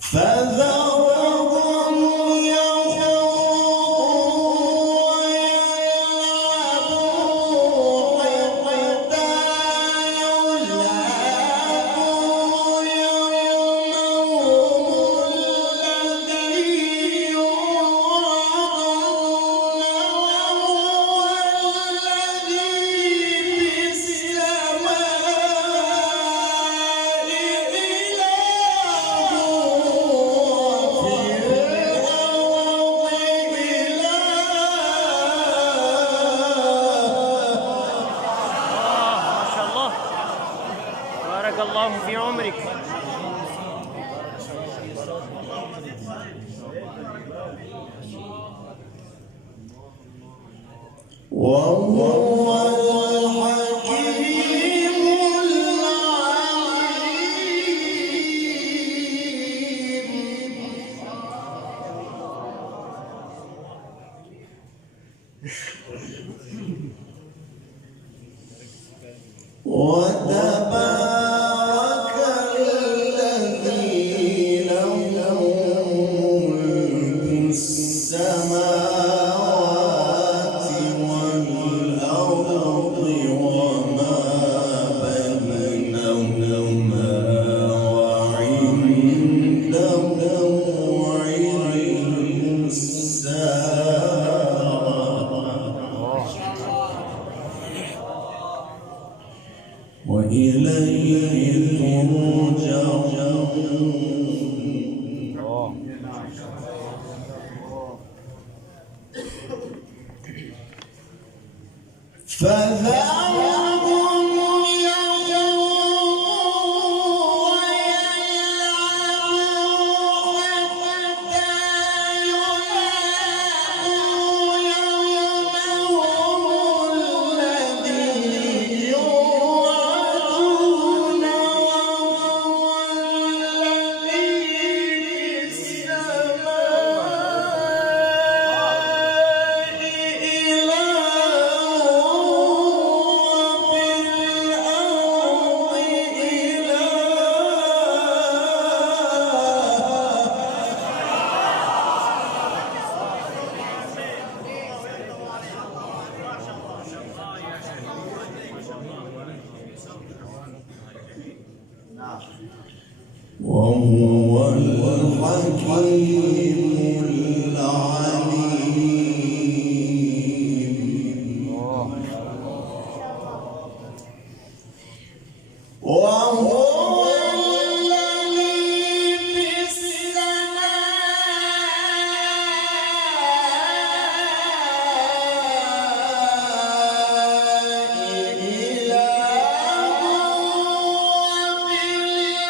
فذرهم يخوضوا ويلعبوا حتى يلاقوا يومهم الذي يوعدون وهو الذي في السماء إله وفي الأرض ما شاء الله، بارك الله في عمرك. وهو الحكيم العليم وتبارك الذي له ملك السماوات والأرض وما بينهما وعنده علم الساعة وإليه ترجعون. فذرهم يخوضوا ويلعبوا حتى يلاقوا يومهم الذي يوعدون وهو الذي في السماء إله وفي الأرض إله وهو الحكيم العليم وهو الذي في السماء إله وفي الأرض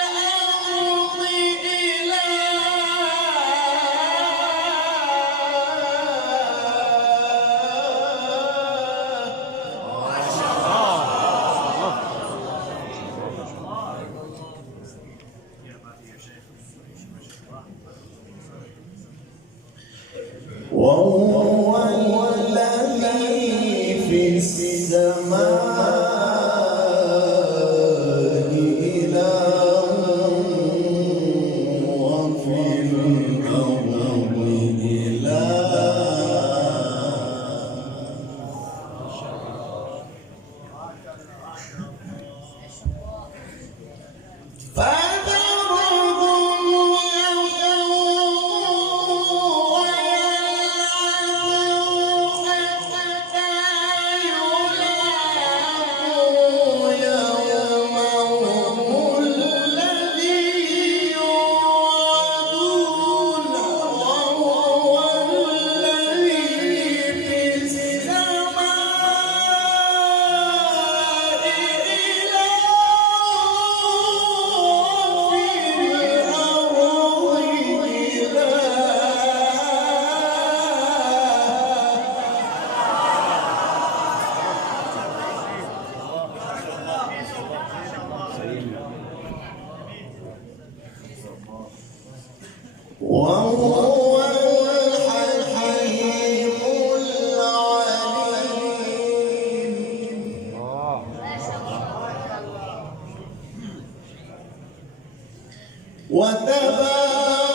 وهو الذي في السماء إله وفي الأرض إله فذرهم يخوضوا ويلعبوا حتى يلاقوا يومهم الذي يوعدون وهو الذي في السماء إله وفي وهو الحكيم العليم وتبارك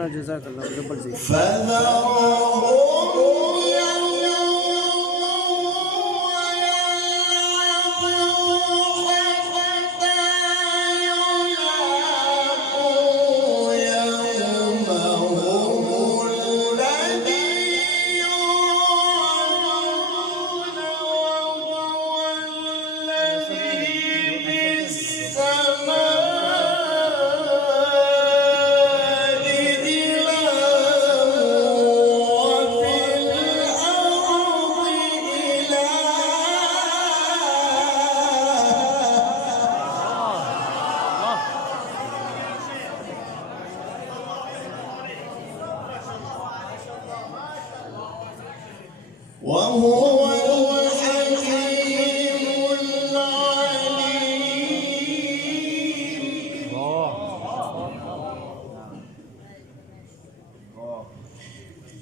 ना जज़ाकल्लाह ज़बरदस्त وهو الحكيم العليم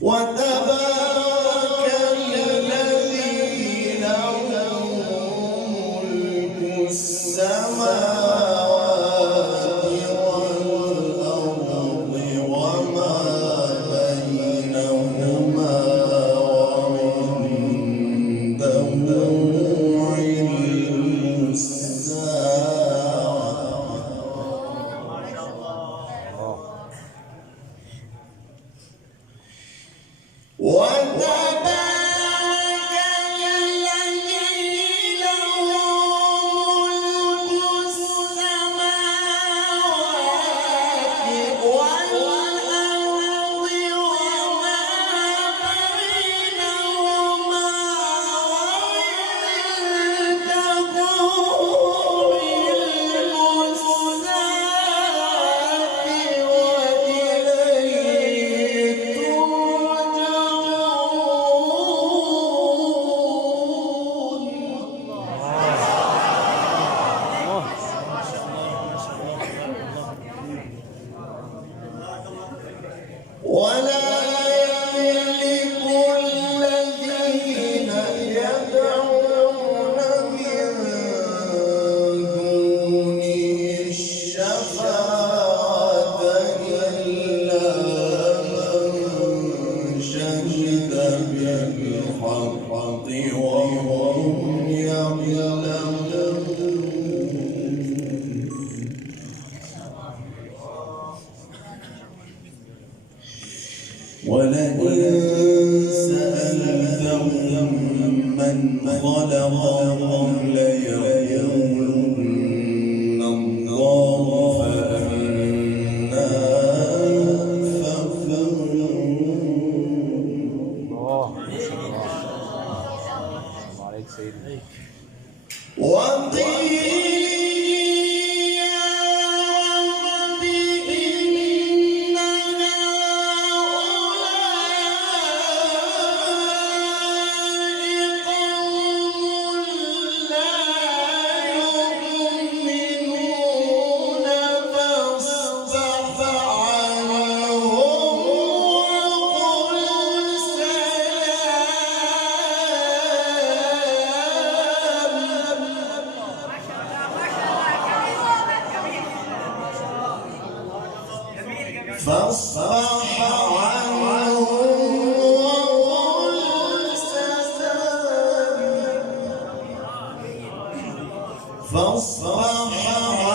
وتبارك الذي له ملك السماوات والأرض وما بينهما ولا يملك الذين يدعون من دونه الشفاعة إلا من شهد بالحق وهم يعلمون ولئن سألتهم من خلقهم ليقولن الله فأنى يؤفكون فاصفح عنهم وقل سلام فاصفح